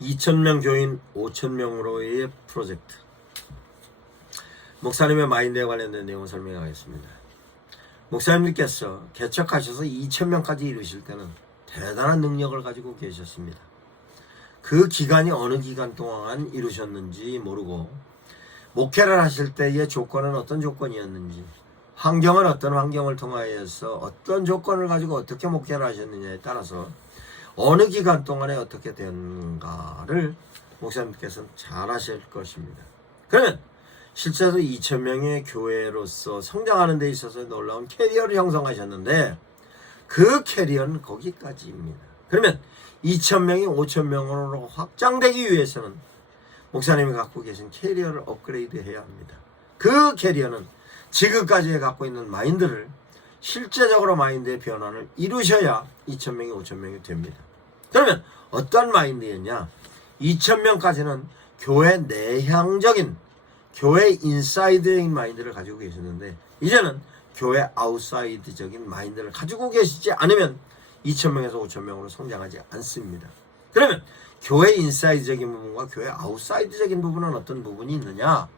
2,000명 교인 5,000명으로의 프로젝트. 목사님의 마인드에 관련된 내용을 설명하겠습니다. 목사님께서 개척하셔서 2,000명까지 이루실 때는 대단한 능력을 가지고 계셨습니다. 그 기간이 어느 기간 동안 이루셨는지 모르고, 목회를 하실 때의 조건은 어떤 조건이었는지, 환경은 어떤 환경을 통하여서 어떤 조건을 가지고 어떻게 목회를 하셨느냐에 따라서 어느 기간 동안에 어떻게 되는가를 목사님께서는 잘 아실 것입니다. 그러면 실제로 2,000명의 교회로서 성장하는 데 있어서 놀라운 캐리어를 형성하셨는데, 그 캐리어는 거기까지입니다. 그러면 2,000명이 5,000명으로 확장되기 위해서는 목사님이 갖고 계신 캐리어를 업그레이드 해야 합니다. 그 캐리어는 지금까지 갖고 있는 마인드를 실제적으로 마인드의 변화를 이루셔야 2,000명이 5,000명이 됩니다. 그러면 어떤 마인드였냐? 2,000명까지는 교회 내향적인, 교회 인사이드적인 마인드를 가지고 계셨는데, 이제는 교회 아웃사이드적인 마인드를 가지고 계시지 않으면 2,000명에서 5,000명으로 성장하지 않습니다. 그러면 교회 인사이드적인 부분과 교회 아웃사이드적인 부분은 어떤 부분이 있느냐?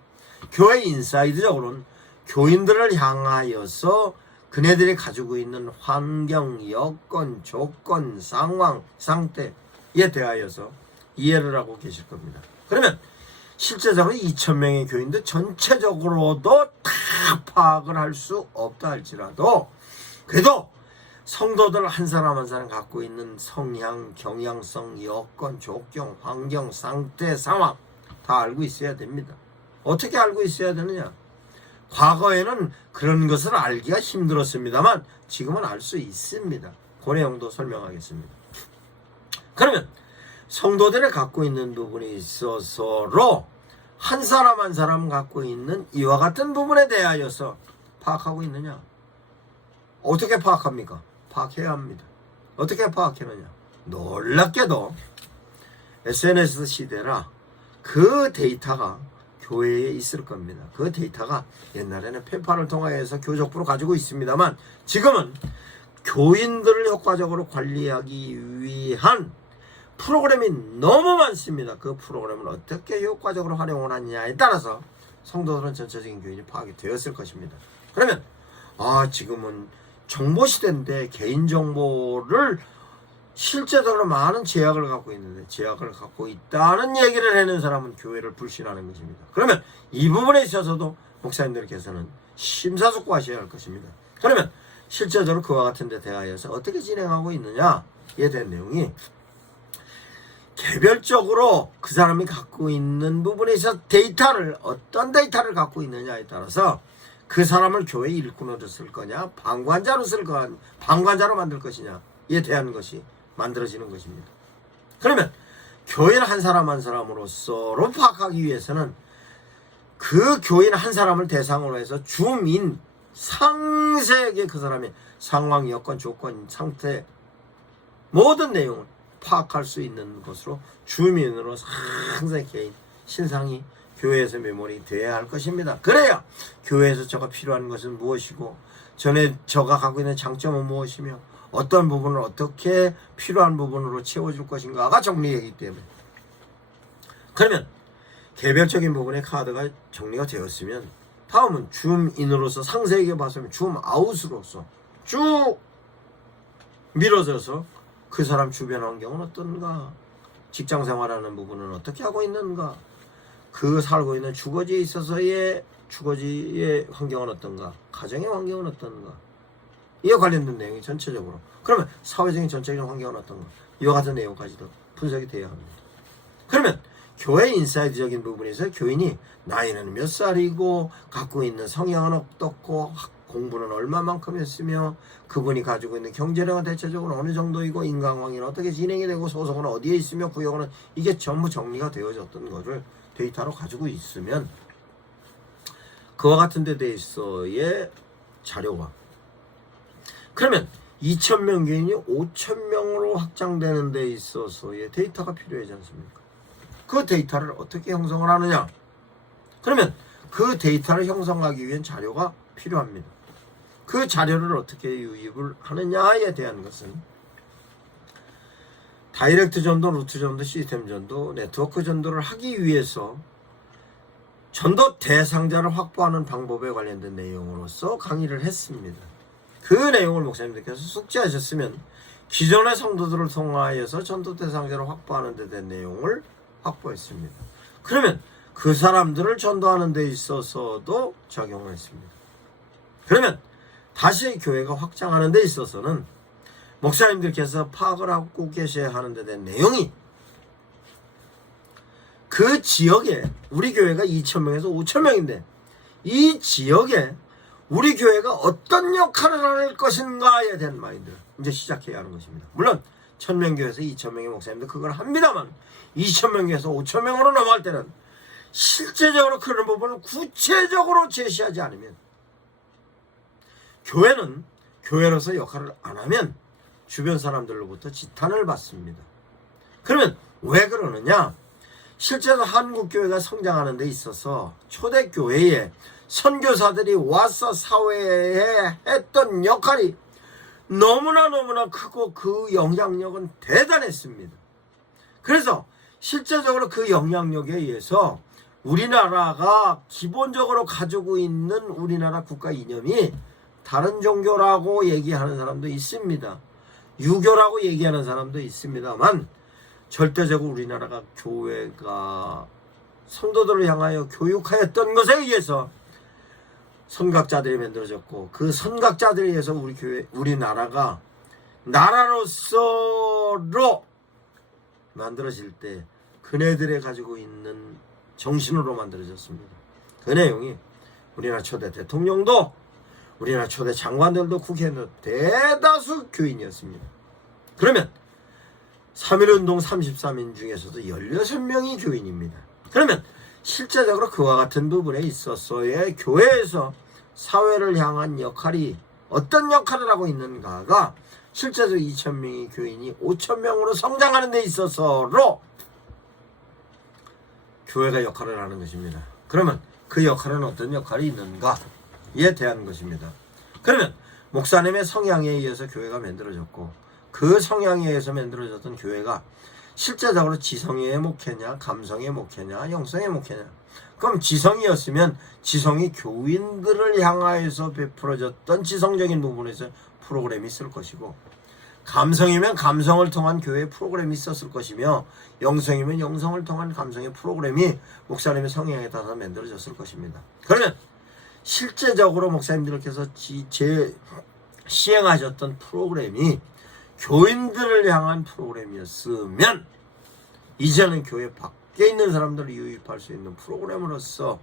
교회 인사이드적으로는 교인들을 향하여서 그네들이 가지고 있는 환경, 여건, 조건, 상황, 상태에 대하여서 이해를 하고 계실 겁니다. 그러면 실제적으로 2,000명의 교인들 전체적으로도 다 파악을 할 수 없다 할지라도, 그래도 성도들 한 사람 한 사람 갖고 있는 성향, 경향성, 여건, 조건, 환경, 상태, 상황 다 알고 있어야 됩니다. 어떻게 알고 있어야 되느냐? 과거에는 그런 것을 알기가 힘들었습니다만 지금은 알 수 있습니다. 그 내용도 설명하겠습니다. 그러면 성도들이 갖고 있는 부분이 있어서로 한 사람 한 사람 갖고 있는 이와 같은 부분에 대하여서 파악하고 있느냐? 어떻게 파악합니까? 파악해야 합니다. 어떻게 파악하느냐? 놀랍게도 SNS 시대라 그 데이터가 교회에 있을 겁니다. 그 데이터가 옛날에는 페이팔을 통하여서 교적부로 가지고 있습니다만, 지금은 교인들을 효과적으로 관리하기 위한 프로그램이 너무 많습니다. 그 프로그램을 어떻게 효과적으로 활용을 하느냐에 따라서 성도들은 전체적인 교인이 파악이 되었을 것입니다. 그러면 지금은 정보시대인데 개인정보를 실제적으로 많은 제약을 갖고 있는데, 제약을 갖고 있다는 얘기를 하는 사람은 교회를 불신하는 것입니다. 그러면 이 부분에 있어서도 목사님들께서는 심사숙고하셔야 할 것입니다. 그러면 실제적으로 그와 같은 데 대하여서 어떻게 진행하고 있느냐에 대한 내용이, 개별적으로 그 사람이 갖고 있는 부분에 있어서 데이터를, 어떤 데이터를 갖고 있느냐에 따라서 그 사람을 교회 일꾼으로 쓸 거냐, 방관자로 쓸 거냐, 방관자로 만들 것이냐에 대한 것이 만들어지는 것입니다. 그러면 교인 한 사람 한 사람으로서로 파악하기 위해서는 그 교인 한 사람을 대상으로 해서 주민 상세하게 그 사람의 상황, 여건, 조건, 상태 모든 내용을 파악할 수 있는 것으로 주민으로 상세 개인 신상이 교회에서 메모리 되어야 할 것입니다. 그래야 교회에서 저가 필요한 것은 무엇이고, 전에 저가 갖고 있는 장점은 무엇이며, 어떤 부분을 어떻게 필요한 부분으로 채워줄 것인가가 정리되기 때문에. 그러면 개별적인 부분의 카드가 정리가 되었으면, 다음은 줌인으로서 상세하게 봤으면 줌아웃으로서 쭉 밀어져서 그 사람 주변 환경은 어떤가, 직장 생활하는 부분은 어떻게 하고 있는가, 그 살고 있는 주거지에 있어서의 주거지의 환경은 어떤가, 가정의 환경은 어떤가, 이와 관련된 내용이 전체적으로, 그러면 사회적인 전체적인 환경은 어떤가, 이와 같은 내용까지도 분석이 되어야 합니다. 그러면 교회 인사이드적인 부분에서 교인이 나이는 몇 살이고, 갖고 있는 성향은 어떻고, 공부는 얼마만큼 했으며, 그분이 가지고 있는 경제력은 대체적으로 어느 정도이고, 인간관계는 어떻게 진행이 되고, 소속은 어디에 있으며, 구역은, 이게 전부 정리가 되어졌던 것을 데이터로 가지고 있으면, 그와 같은 데 대해서의 자료와, 그러면 2,000명 교인이 5,000명으로 확장되는 데 있어서의 데이터가 필요하지 않습니까? 그 데이터를 어떻게 형성을 하느냐? 그러면 그 데이터를 형성하기 위한 자료가 필요합니다. 그 자료를 어떻게 유입을 하느냐에 대한 것은 다이렉트 전도, 루트 전도, 시스템 전도, 네트워크 전도를 하기 위해서 전도 대상자를 확보하는 방법에 관련된 내용으로서 강의를 했습니다. 그 내용을 목사님들께서 숙지하셨으면 기존의 성도들을 통하여서 전도 대상자를 확보하는 데 대한 내용을 확보했습니다. 그러면 그 사람들을 전도하는 데 있어서도 적용했습니다. 그러면 다시 교회가 확장하는 데 있어서는 목사님들께서 파악을 하고 계셔야 하는 데 대한 내용이 그 지역에 우리 교회가 2,000명에서 5,000명인데 이 지역에 우리 교회가 어떤 역할을 할 것인가에 대한 마인드를 이제 시작해야 하는 것입니다. 물론 1,000명 교회에서 2,000명의 목사님도 그걸 합니다만 2,000명 교회에서 5,000명으로 넘어갈 때는 실제적으로 그런 부분을 구체적으로 제시하지 않으면 교회는 교회로서 역할을 안 하면 주변 사람들로부터 지탄을 받습니다. 그러면 왜 그러느냐? 실제로 한국교회가 성장하는 데 있어서 초대교회에 선교사들이 와서 사회에 했던 역할이 너무나 크고 그 영향력은 대단했습니다. 그래서 실제적으로 그 영향력에 의해서 우리나라가 기본적으로 가지고 있는 우리나라 국가 이념이 다른 종교라고 얘기하는 사람도 있습니다. 유교라고 얘기하는 사람도 있습니다만 절대적으로 우리나라가 교회가 성도들을 향하여 교육하였던 것에 의해서 선각자들이 만들어졌고 그 선각자들에 의해서 우리나라가 나라로서로 만들어질 때 그네들이 가지고 있는 정신으로 만들어졌습니다. 그 내용이 우리나라 초대 대통령도 우리나라 초대 장관들도 국회의원도 대다수 교인이었습니다. 그러면 3.1운동 33인 중에서도 16명이 교인입니다. 그러면 실제적으로 그와 같은 부분에 있어서의 교회에서 사회를 향한 역할이 어떤 역할을 하고 있는가가 실제적으로 2,000명의 교인이 5,000명으로 성장하는 데 있어서로 교회가 역할을 하는 것입니다. 그러면 그 역할은 어떤 역할이 있는가에 대한 것입니다. 그러면 목사님의 성향에 의해서 교회가 만들어졌고 그 성향에 의해서 만들어졌던 교회가 실제적으로 지성의 목회냐 감성의 목회냐 영성의 목회냐. 그럼 지성이었으면 지성이 교인들을 향하여서 베풀어졌던 지성적인 부분에서 프로그램이 있을 것이고 감성이면 감성을 통한 교회 프로그램이 있었을 것이며 영성이면 영성을 통한 감성의 프로그램이 목사님의 성향에 따라서 만들어졌을 것입니다. 그러면 실제적으로 목사님들께서 시행하셨던 프로그램이 교인들을 향한 프로그램이었으면 이제는 교회 밖에 있는 사람들을 유입할 수 있는 프로그램으로서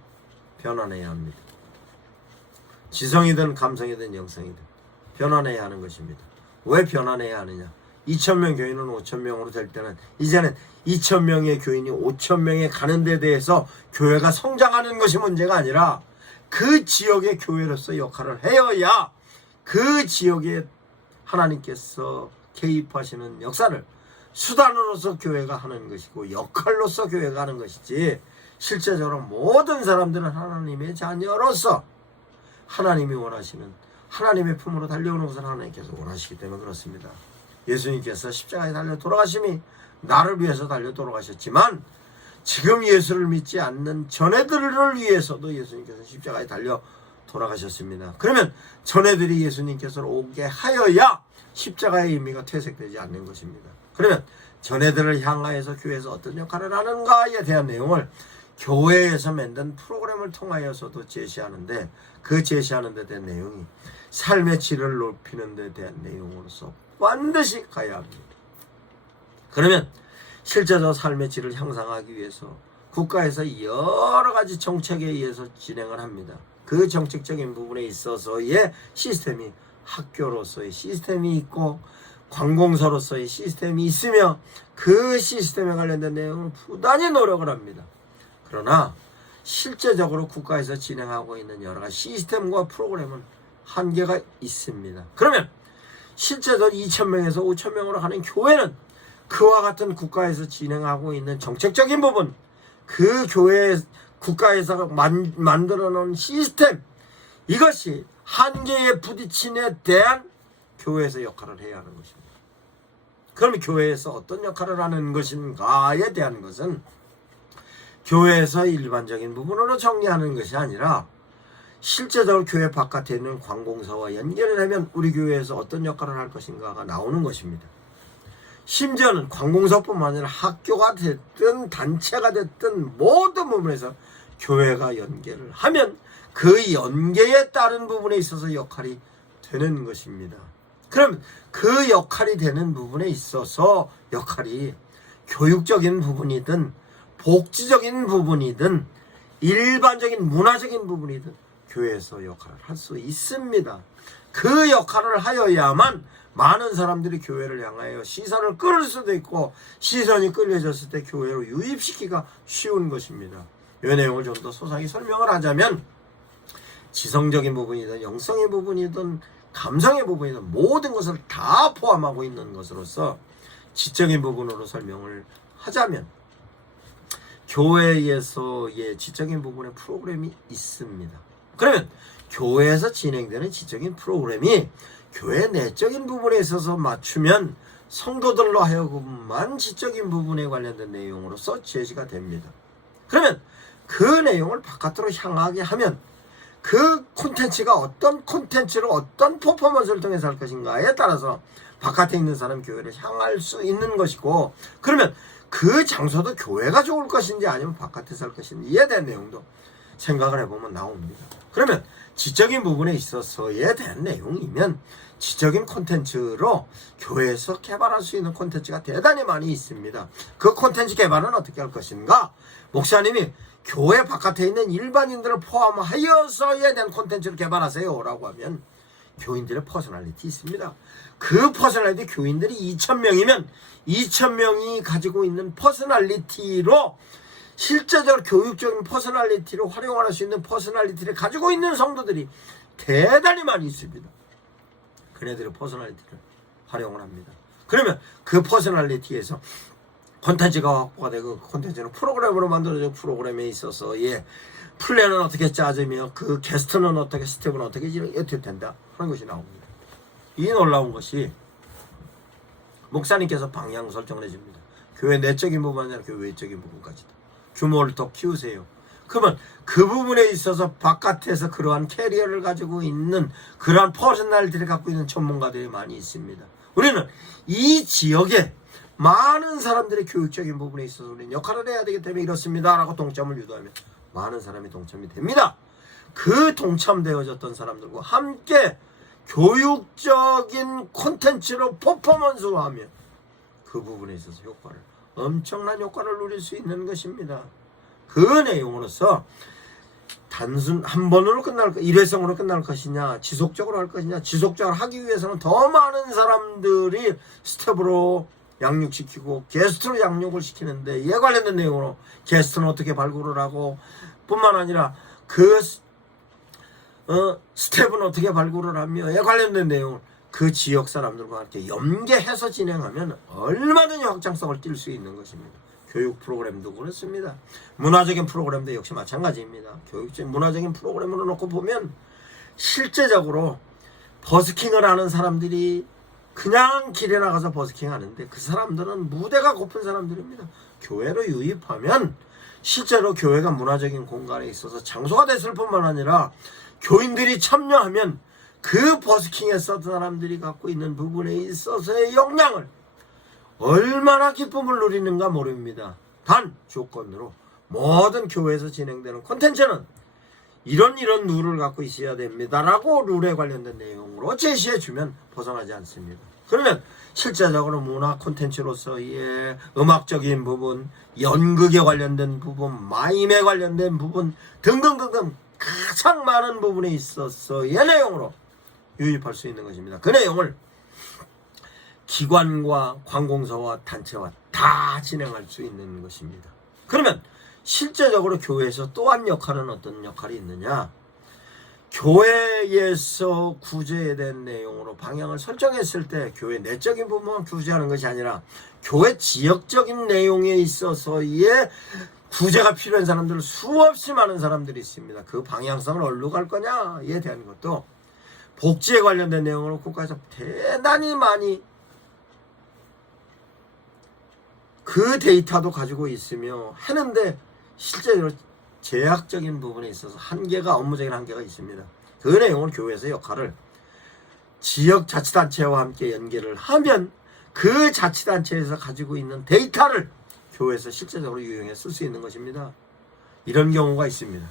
변환해야 합니다. 지성이든 감성이든 영성이든 변환해야 하는 것입니다. 왜 변환해야 하느냐? 2,000명 교인은 5,000명으로 될 때는 이제는 2,000명의 교인이 5,000명에 가는 데 대해서 교회가 성장하는 것이 문제가 아니라 그 지역의 교회로서 역할을 해야 그 지역에 하나님께서 개입하시는 역사를 수단으로서 교회가 하는 것이고 역할로서 교회가 하는 것이지 실제적으로 모든 사람들은 하나님의 자녀로서 하나님이 원하시는 하나님의 품으로 달려오는 것을 하나님께서 원하시기 때문에 그렇습니다. 예수님께서 십자가에 달려 돌아가심이 나를 위해서 달려 돌아가셨지만 지금 예수를 믿지 않는 전애들을 위해서도 예수님께서 십자가에 달려 돌아가셨습니다. 그러면 전애들이 예수님께서 오게 하여야 십자가의 의미가 퇴색되지 않는 것입니다. 그러면 전애들을 향하여서 교회에서 어떤 역할을 하는가에 대한 내용을 교회에서 만든 프로그램을 통하여서도 제시하는데 그 제시하는 데 대한 내용이 삶의 질을 높이는 데 대한 내용으로서 반드시 가야 합니다. 그러면 실제로 삶의 질을 향상하기 위해서 국가에서 여러 가지 정책에 의해서 진행을 합니다. 그 정책적인 부분에 있어서의 시스템이 학교로서의 시스템이 있고 관공서로서의 시스템이 있으며 그 시스템에 관련된 내용을 부단히 노력을 합니다. 그러나 실제적으로 국가에서 진행하고 있는 여러 가지 시스템과 프로그램은 한계가 있습니다. 그러면 실제적으로 2,000명에서 5,000명으로 가는 교회는 그와 같은 국가에서 진행하고 있는 정책적인 부분, 그 교회 국가에서 만들어 놓은 시스템, 이것이 한계에 부딪힘에 대한 교회에서 역할을 해야 하는 것입니다. 그럼 교회에서 어떤 역할을 하는 것인가에 대한 것은 교회에서 일반적인 부분으로 정리하는 것이 아니라 실제적으로 교회 바깥에 있는 관공서와 연결을 하면 우리 교회에서 어떤 역할을 할 것인가가 나오는 것입니다. 심지어는 관공서뿐만 아니라 학교가 됐든 단체가 됐든 모든 부분에서 교회가 연계를 하면 그 연계에 따른 부분에 있어서 역할이 되는 것입니다. 그럼 그 역할이 되는 부분에 있어서 역할이 교육적인 부분이든 복지적인 부분이든 일반적인 문화적인 부분이든 교회에서 역할을 할 수 있습니다. 그 역할을 하여야만 많은 사람들이 교회를 향하여 시선을 끌을 수도 있고 시선이 끌려졌을 때 교회로 유입시키기가 쉬운 것입니다. 이 내용을 좀 더 소상히 설명을 하자면 지성적인 부분이든 영성의 부분이든 감성의 부분이든 모든 것을 다 포함하고 있는 것으로서 지적인 부분으로 설명을 하자면 교회에서의 지적인 부분의 프로그램이 있습니다. 그러면 교회에서 진행되는 지적인 프로그램이 교회 내적인 부분에 있어서 맞추면 성도들로 하여금만 지적인 부분에 관련된 내용으로서 제시가 됩니다. 그러면 그 내용을 바깥으로 향하게 하면 그 콘텐츠가 어떤 콘텐츠로 어떤 퍼포먼스를 통해서 할 것인가에 따라서 바깥에 있는 사람 교회를 향할 수 있는 것이고, 그러면 그 장소도 교회가 좋을 것인지 아니면 바깥에서 할 것인지에 대한 내용도 생각을 해보면 나옵니다. 그러면 지적인 부분에 있어서에 대한 내용이면 지적인 콘텐츠로 교회에서 개발할 수 있는 콘텐츠가 대단히 많이 있습니다. 그 콘텐츠 개발은 어떻게 할 것인가? 목사님이 교회 바깥에 있는 일반인들을 포함하여서에 대한 콘텐츠를 개발하세요 라고 하면 교인들의 퍼스널리티 있습니다. 그 퍼스널리티 교인들이 2,000명이면 2,000명이 가지고 있는 퍼스널리티로 실제적으로 교육적인 퍼스널리티로 활용할 수 있는 퍼스널리티를 가지고 있는 성도들이 대단히 많이 있습니다. 그네들의 퍼스널리티를 활용을 합니다. 그러면 그 퍼스널리티에서 콘텐츠가 확보가 되고 콘텐츠는 프로그램으로 만들어진 프로그램에 있어서 플랜은 어떻게 짜지며 그 게스트는 어떻게 스텝은 어떻게 된다 하는 것이 나옵니다. 이 놀라운 것이 목사님께서 방향 설정을 해줍니다. 교회 내적인 부분 아니라 교회 외적인 부분까지도 규모를 더 키우세요. 그러면 그 부분에 있어서 바깥에서 그러한 캐리어를 가지고 있는 그러한 퍼스널리티를 갖고 있는 전문가들이 많이 있습니다. 우리는 이 지역에 많은 사람들의 교육적인 부분에 있어서 우리는 역할을 해야 되기 때문에 이렇습니다 라고 동참을 유도하면 많은 사람이 동참이 됩니다. 그 동참되어졌던 사람들과 함께 교육적인 콘텐츠로 퍼포먼스로 하면 그 부분에 있어서 엄청난 효과를 누릴 수 있는 것입니다. 그 내용으로서 단순 한 번으로 일회성으로 끝날 것이냐, 지속적으로 할 것이냐, 지속적으로 하기 위해서는 더 많은 사람들이 스텝으로 양육시키고 게스트로 양육을 시키는데 이에 관련된 내용으로 게스트는 어떻게 발굴을 하고 뿐만 아니라 그 스텝은 어떻게 발굴을 하며 이에 관련된 내용을 그 지역 사람들과 함께 연계해서 진행하면 얼마든지 확장성을 띌 수 있는 것입니다. 교육 프로그램도 그렇습니다. 문화적인 프로그램도 역시 마찬가지입니다. 교육적인 문화적인 프로그램으로 놓고 보면 실제적으로 버스킹을 하는 사람들이 그냥 길에 나가서 버스킹 하는데 그 사람들은 무대가 고픈 사람들입니다. 교회로 유입하면 실제로 교회가 문화적인 공간에 있어서 장소가 됐을 뿐만 아니라 교인들이 참여하면 그 버스킹에 썼던 사람들이 갖고 있는 부분에 있어서의 영향을 얼마나 기쁨을 누리는가 모릅니다. 단 조건으로 모든 교회에서 진행되는 콘텐츠는 이런 룰을 갖고 있어야 됩니다 라고 룰에 관련된 내용으로 제시해주면 벗어나지 않습니다. 그러면 실제적으로 문화 콘텐츠로서의 음악적인 부분, 연극에 관련된 부분, 마임에 관련된 부분 등등등등 가장 많은 부분에 있어서의 내용으로 유입할 수 있는 것입니다. 그 내용을 기관과 관공서와 단체와 다 진행할 수 있는 것입니다. 그러면 실제적으로 교회에서 또한 역할은 어떤 역할이 있느냐? 교회에서 구제된 내용으로 방향을 설정했을 때 교회 내적인 부분만 구제하는 것이 아니라 교회 지역적인 내용에 있어서의 구제가 필요한 사람들 수없이 많은 사람들이 있습니다. 그 방향성을 어디로 갈 거냐에 대한 것도 복지에 관련된 내용으로 국가에서 대단히 많이 그 데이터도 가지고 있으며 하는데 실제로 제약적인 부분에 있어서 업무적인 한계가 있습니다. 그 내용을 교회에서 역할을 지역자치단체와 함께 연계를 하면 그 자치단체에서 가지고 있는 데이터를 교회에서 실제적으로 유용해 쓸 수 있는 것입니다. 이런 경우가 있습니다.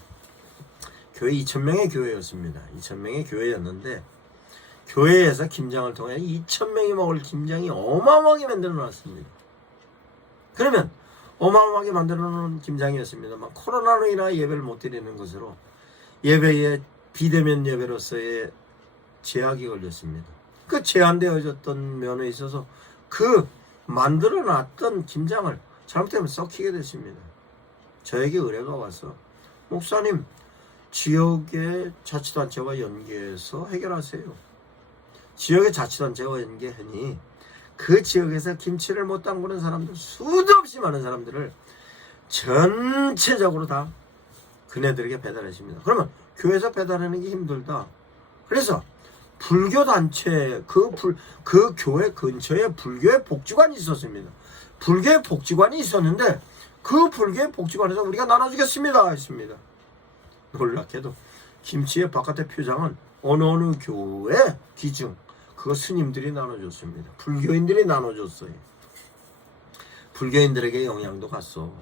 교회 2,000명의 교회였습니다. 2,000명의 교회였는데 교회에서 김장을 통해 2,000명이 먹을 김장이 어마어마하게 만들어 놨습니다. 그러면 어마어마하게 만들어 놓은 김장이었습니다만 코로나로 인하여 예배를 못 드리는 것으로 예배에 비대면 예배로서의 제약이 걸렸습니다. 그 제한되어졌던 면에 있어서 그 만들어 놨던 김장을 잘못되면 썩히게 됐습니다. 저에게 의뢰가 와서 목사님 지역의 자치단체와 연계해서 해결하세요. 지역의 자치단체와 연계하니 그 지역에서 김치를 못 담그는 사람들 수도 없이 많은 사람들을 전체적으로 다 그네들에게 배달했습니다. 그러면 교회에서 배달하는 게 힘들다. 그래서 불교단체 그 교회 근처에 불교의 복지관이 있었습니다. 불교의 복지관이 있었는데 그 불교의 복지관에서 우리가 나눠주겠습니다 했습니다. 놀랍게도 김치의 바깥의 표장은 어느 교회 기증 그거 스님들이 나눠줬습니다. 불교인들이 나눠줬어요. 불교인들에게 영향도 갔어.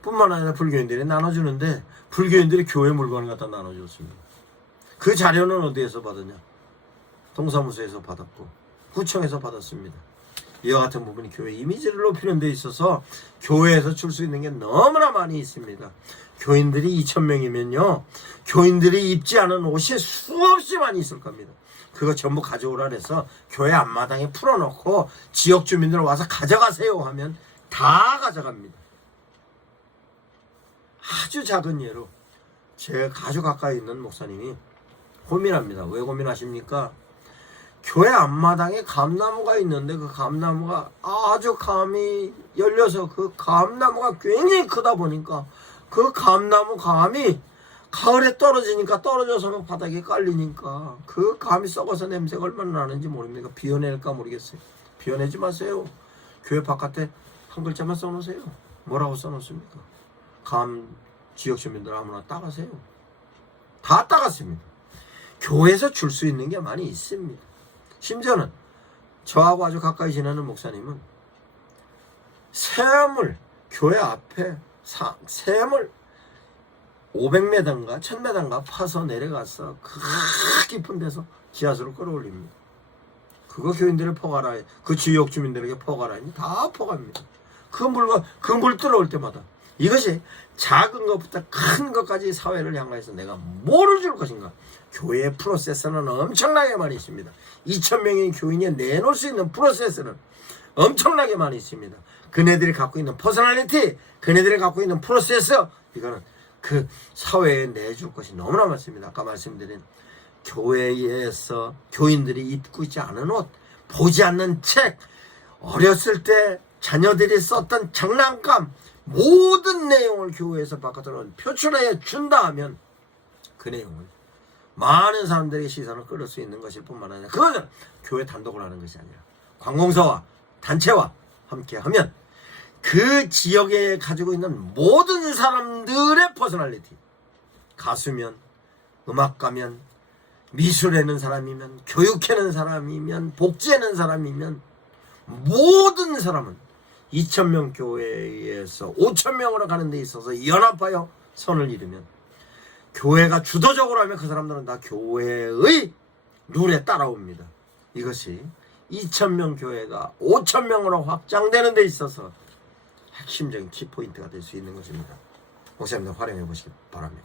뿐만 아니라 불교인들이 나눠주는데 불교인들이 교회 물건을 갖다 나눠줬습니다. 그 자료는 어디에서 받았냐? 동사무소에서 받았고 구청에서 받았습니다. 이와 같은 부분이 교회 이미지를 높이는 데 있어서 교회에서 줄 수 있는 게 너무나 많이 있습니다. 교인들이 2,000명이면요 교인들이 입지 않은 옷이 수없이 많이 있을 겁니다. 그거 전부 가져오라 그래서 교회 앞마당에 풀어놓고 지역 주민들 와서 가져가세요 하면 다 가져갑니다. 아주 작은 예로 제가 아주 가까이 있는 목사님이 고민합니다. 왜 고민하십니까? 교회 앞마당에 감나무가 있는데 그 감나무가 아주 감이 열려서 그 감나무가 굉장히 크다 보니까 그 감나무 감이 가을에 떨어지니까 떨어져서 바닥에 깔리니까 그 감이 썩어서 냄새가 얼마나 나는지 모릅니까? 비워낼까 모르겠어요. 비워내지 마세요. 교회 바깥에 한 글자만 써놓으세요. 뭐라고 써놓습니까? 감 지역 주민들 아무나 따가세요. 다 따갔습니다. 교회에서 줄 수 있는 게 많이 있습니다. 심지어는 저하고 아주 가까이 지내는 목사님은 샘을 교회 앞에 샘을 500m인가 1000m인가 파서 내려가서 그 깊은 데서 지하수를 끌어올립니다. 그거 교인들을 퍼가라, 그 지역 주민들에게 퍼가라 하니 다 퍼갑니다. 그 물 들어올 때마다 이것이 작은 것부터 큰 것까지 사회를 향해서 내가 뭐를 줄 것인가. 교회의 프로세스는 엄청나게 많이 있습니다. 2,000명의 교인이 내놓을 수 있는 프로세스는 엄청나게 많이 있습니다. 그네들이 갖고 있는 퍼스널리티, 그네들이 갖고 있는 프로세스, 이거는 그 사회에 내줄 것이 너무나 많습니다. 아까 말씀드린 교회에서 교인들이 입고 있지 않은 옷, 보지 않는 책, 어렸을 때 자녀들이 썼던 장난감, 모든 내용을 교회에서 바깥으로 표출해 준다 하면 그 내용은 많은 사람들의 시선을 끌을 수 있는 것일 뿐만 아니라 그것은 교회 단독으로 하는 것이 아니라 관공서와 단체와 함께 하면 그 지역에 가지고 있는 모든 사람들의 퍼스널리티, 가수면, 음악가면, 미술하는 사람이면, 교육하는 사람이면, 복지하는 사람이면 모든 사람은 2,000명 교회에서 5,000명으로 가는 데 있어서 연합하여 선을 이루면 교회가 주도적으로 하면 그 사람들은 다 교회의 룰에 따라옵니다. 이것이 2,000명 교회가 5,000명으로 확장되는 데 있어서 핵심적인 키포인트가 될 수 있는 것입니다. 목사님들 활용해 보시기 바랍니다.